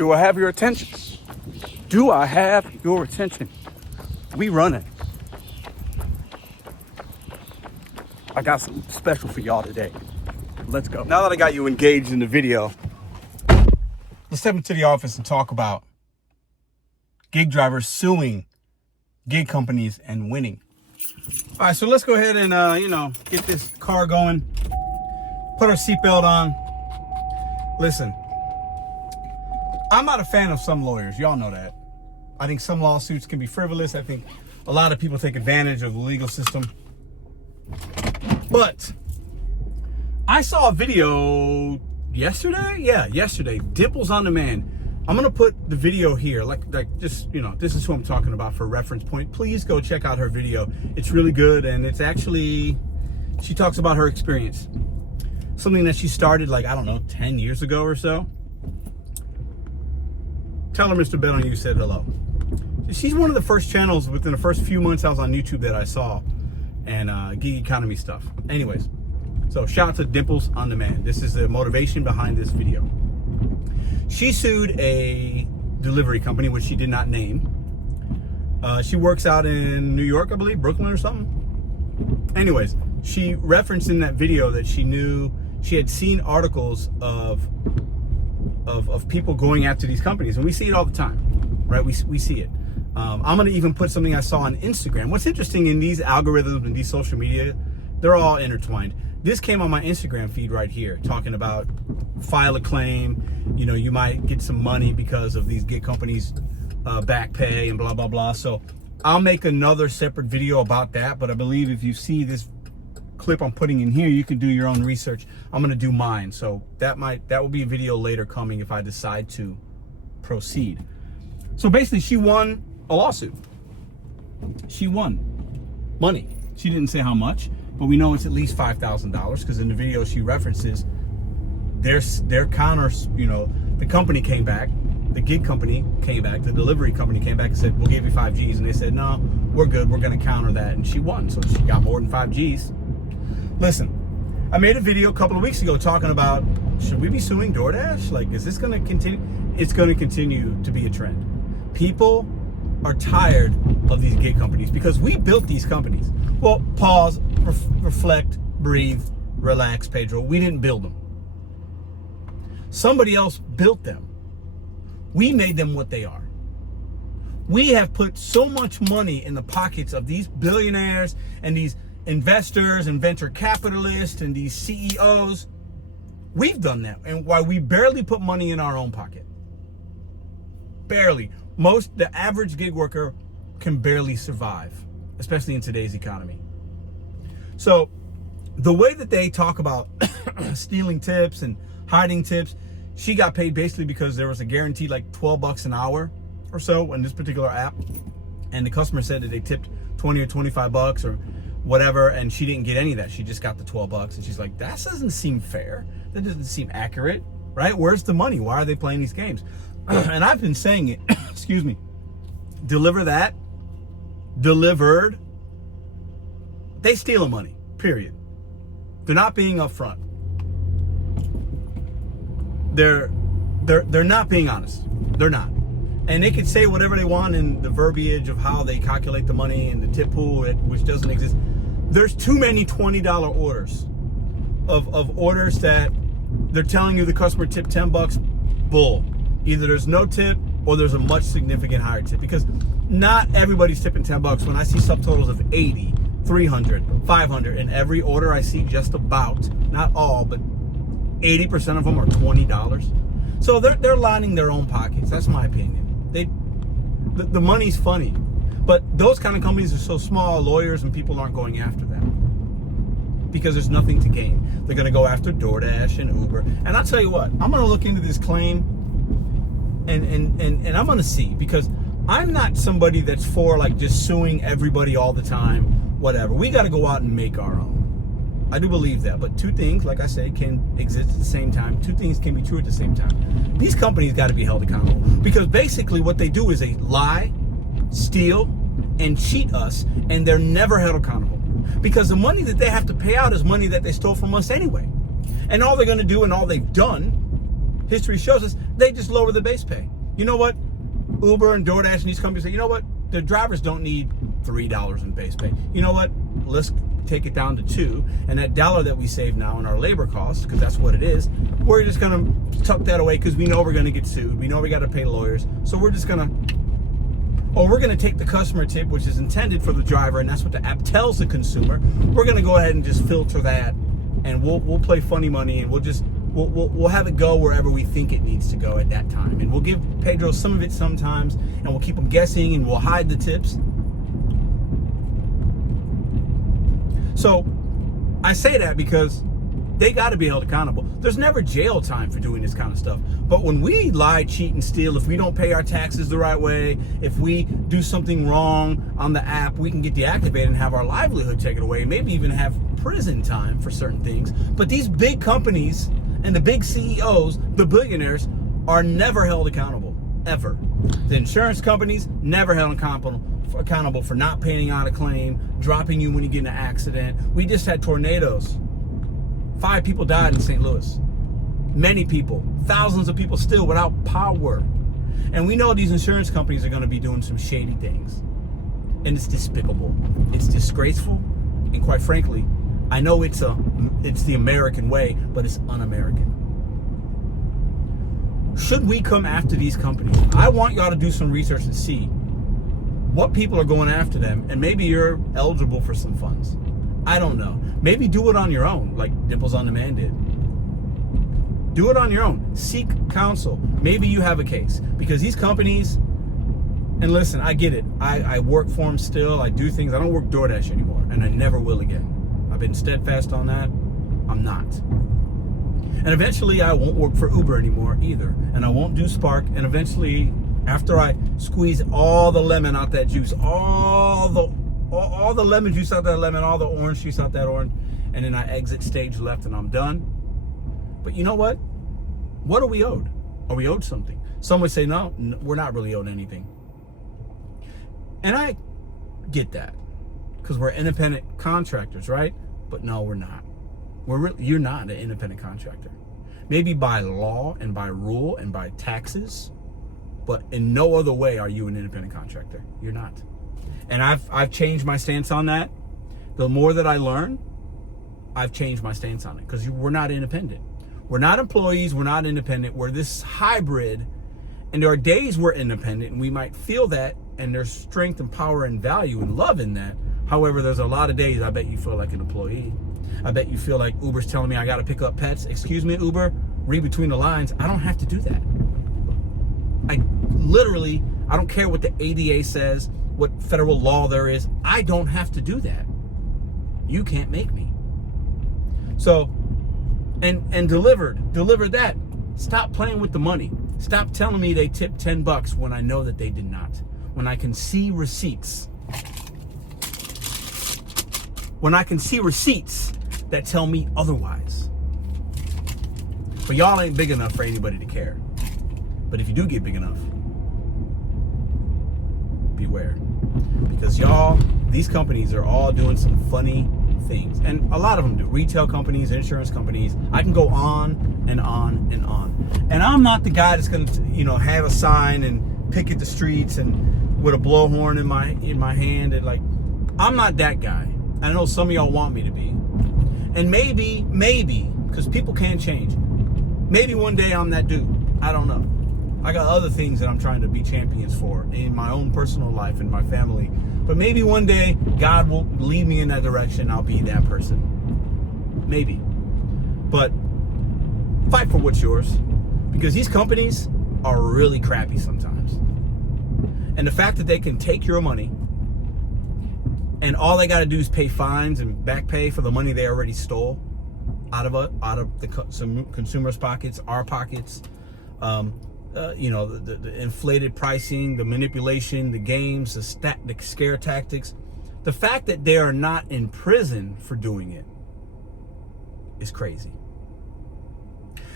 Do I have your attention? Do I have your attention? We running. I got something special for y'all today. Let's go. Now that I got you engaged in the video, let's step into the office and talk about gig drivers suing gig companies and winning. All right, so let's go ahead and, get this car going. Put our seatbelt on. Listen, I'm not a fan of some lawyers. Y'all know that. I think some lawsuits can be frivolous. I think a lot of people take advantage of the legal system. But I saw a video yesterday. Yeah, yesterday. Dimples on Demand. I'm going to put the video here. This is who I'm talking about for reference point. Please go check out her video. It's really good. And it's actually, she talks about her experience. Something that she started 10 years ago or so. Tell her Mr.BetonYou said hello. She's one of the first channels within the first few months I was on YouTube that I saw, and gig economy stuff. Anyways, so shout out to Dimples on Demand. This is the motivation behind this video. She sued a delivery company, which she did not name. She works out in New York, I believe, Brooklyn or something. Anyways, she referenced in that video that she had seen articles of people going after these companies, and we see it all the time, right? We see it. I'm gonna even put something I saw on Instagram. What's interesting in these algorithms and these social media, they're all intertwined. This came on my Instagram feed right here, talking about file a claim. You might get some money because of these gig companies back pay and blah blah blah. So I'll make another separate video about that. But I believe if you see this clip I'm putting in here, you can do your own research. I'm gonna do mine, so that will be a video later coming if I decide to proceed. So basically, she won a lawsuit. She won money. She didn't say how much, but we know it's at least $5,000 because in the video she references their counters. The company came back, the gig company came back, the delivery company came back and said, we'll give you 5 G's, and they said, no, we're good, we're gonna counter that, and she won. So she got more than 5 G's. Listen, I made a video a couple of weeks ago talking about, should we be suing DoorDash? Is this gonna continue? It's gonna continue to be a trend. People are tired of these gig companies because we built these companies. Well, pause, reflect, breathe, relax, Pedro. We didn't build them. Somebody else built them. We made them what they are. We have put so much money in the pockets of these billionaires and these investors and venture capitalists and these CEOs. We've done that. And why we barely put money in our own pocket. Barely. The average gig worker can barely survive, especially in today's economy. So the way that they talk about stealing tips and hiding tips, she got paid basically because there was a guaranteed $12 an hour or so in this particular app. And the customer said that they tipped 20 or 25 bucks or whatever, and she didn't get any of that. She just got the 12 bucks, and she's like, that doesn't seem fair. That doesn't seem accurate, right? Where's the money? Why are they playing these games? And I've been saying it, excuse me, delivered, they stealing money, period. They're not being upfront. They're not being honest. They're not. And they could say whatever they want in the verbiage of how they calculate the money and the tip pool, which doesn't exist. There's too many $20 orders of orders that they're telling you the customer tipped 10 bucks. Bull. Either there's no tip or there's a much significant higher tip, because not everybody's tipping 10 bucks. When I see subtotals of 80, 300, 500 in every order I see, just about, not all, but 80% of them are $20. So they're lining their own pockets. That's my opinion. The money's funny, but those kind of companies are so small, lawyers and people aren't going after them because there's nothing to gain. They're going to go after DoorDash and Uber. And I'll tell you what, I'm going to look into this claim and I'm going to see, because I'm not somebody that's for just suing everybody all the time, whatever. We got to go out and make our own. I do believe that, but two things, like I say, can exist at the same time. Two things can be true at the same time. These companies got to be held accountable, because basically what they do is they lie, steal, and cheat us, and they're never held accountable, because the money that they have to pay out is money that they stole from us anyway. And all they're going to do, and all they've done history shows us they just lower the base pay. You know what? Uber and DoorDash and these companies say, you know what? The drivers don't need $3 in base pay. You know what? Let's take it down to $2. And that dollar that we save now in our labor costs, because that's what it is, we're just going to tuck that away because we know we're going to get sued. We know we got to pay lawyers. So we're just going to, or we're going to take the customer tip, which is intended for the driver, and that's what the app tells the consumer. We're going to go ahead and just filter that, and we'll play funny money, and we'll have it go wherever we think it needs to go at that time. And we'll give Pedro some of it sometimes, and we'll keep him guessing, and we'll hide the tips. So I say that because they got to be held accountable. There's never jail time for doing this kind of stuff. But when we lie, cheat, and steal, if we don't pay our taxes the right way, if we do something wrong on the app, we can get deactivated and have our livelihood taken away, maybe even have prison time for certain things. But these big companies and the big CEOs, the billionaires, are never held accountable, ever. The insurance companies never held accountable for not paying out a claim, dropping you when you get in an accident. We just had tornadoes. 5 people died in St. Louis. Many people, thousands of people still without power. And we know these insurance companies are going to be doing some shady things. And it's despicable. It's disgraceful. And quite frankly, I know it's the American way, but it's un-American. Should we come after these companies? I want y'all to do some research and see what people are going after them, and maybe you're eligible for some funds. I don't know. Maybe do it on your own, like Dimples on Demand did. Do it on your own. Seek counsel. Maybe you have a case, because these companies, and listen, I get it. I work for them still. I do things. I don't work DoorDash anymore, and I never will again. I've been steadfast on that. I'm not. And eventually I won't work for Uber anymore either. And I won't do Spark. And eventually, after I squeeze all the lemon out that juice, all the lemon juice out that lemon, all the orange juice out that orange, and then I exit stage left and I'm done. But you know what? What are we owed? Are we owed something? Some would say, no, we're not really owed anything. And I get that, because we're independent contractors, right? But no, we're not. You're not an independent contractor. Maybe by law and by rule and by taxes, but in no other way are you an independent contractor. You're not. And I've changed my stance on that. The more that I learn, I've changed my stance on it, because we're not independent. We're not employees. We're not independent. We're this hybrid. And there are days we're independent, and we might feel that, and there's strength and power and value and love in that. However, there's a lot of days I bet you feel like an employee. I bet you feel like Uber's telling me I got to pick up pets. Excuse me, Uber, read between the lines. I don't have to do that. I don't care what the ADA says, what federal law there is. I don't have to do that. You can't make me. So, and deliver that. Stop playing with the money. Stop telling me they tipped $10 when I know that they did not. When I can see receipts. When I can see receipts that tell me otherwise. But y'all ain't big enough for anybody to care. But if you do get big enough, beware. Because these companies are all doing some funny things. And a lot of them do. Retail companies, insurance companies. I can go on and on and on. And I'm not the guy that's going to, have a sign and picket the streets and with a blowhorn in my hand. And I'm not that guy. I know some of y'all want me to be. And maybe, because people can change. Maybe one day I'm that dude. I don't know. I got other things that I'm trying to be champions for in my own personal life and my family. But maybe one day God will lead me in that direction. I'll be that person. Maybe. But fight for what's yours. Because these companies are really crappy sometimes. And the fact that they can take your money and all they got to do is pay fines and back pay for the money they already stole out of the consumers' pockets, our pockets. The inflated pricing, the manipulation, the games, the scare tactics. The fact that they are not in prison for doing it is crazy.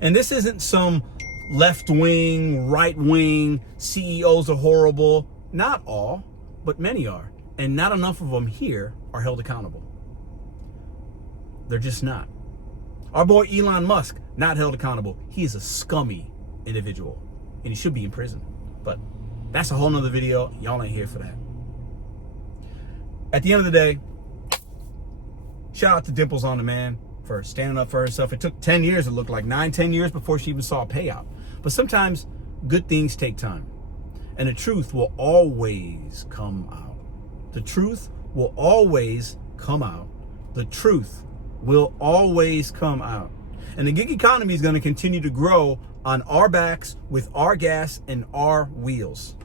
And this isn't some left-wing, right-wing, CEOs are horrible. Not all, but many are. And not enough of them here are held accountable. They're just not. Our boy Elon Musk, not held accountable. He is a scummy individual, and he should be in prison. But that's a whole nother video. Y'all ain't here for that. At the end of the day, shout out to Dimples on Demand for standing up for herself. It took 10 years, it looked like 9-10 years before she even saw a payout. But sometimes good things take time, and the truth will always come out. The truth will always come out. The truth will always come out. And the gig economy is going to continue to grow on our backs with our gas and our wheels.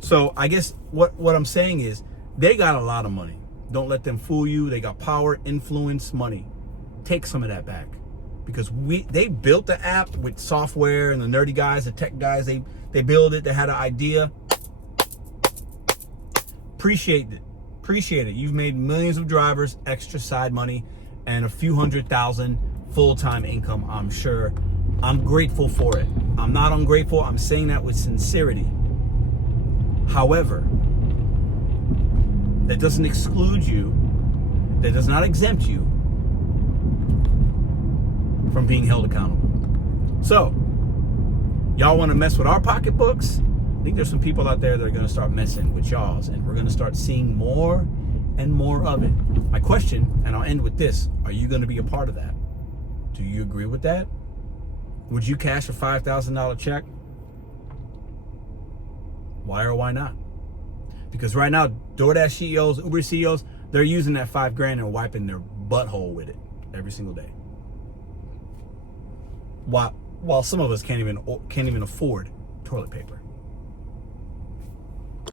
So I guess what I'm saying is they got a lot of money. Don't let them fool you. They got power, influence, money. Take some of that back, because they built the app with software, and the nerdy guys, the tech guys, they built it. They had an idea. Appreciate it. You've made millions of drivers extra side money and a few $100,000 full-time income, I'm sure. I'm grateful for it. I'm not ungrateful. I'm saying that with sincerity. However, that doesn't exclude you, that does not exempt you from being held accountable. So, y'all want to mess with our pocketbooks? I think there's some people out there that are going to start messing with y'all's, and we're going to start seeing more and more of it. My question, and I'll end with this, are you going to be a part of that? Do you agree with that? Would you cash a $5,000 check? Why or why not? Because right now, DoorDash CEOs, Uber CEOs, they're using that $5,000 and wiping their butthole with it every single day. While some of us can't even afford toilet paper.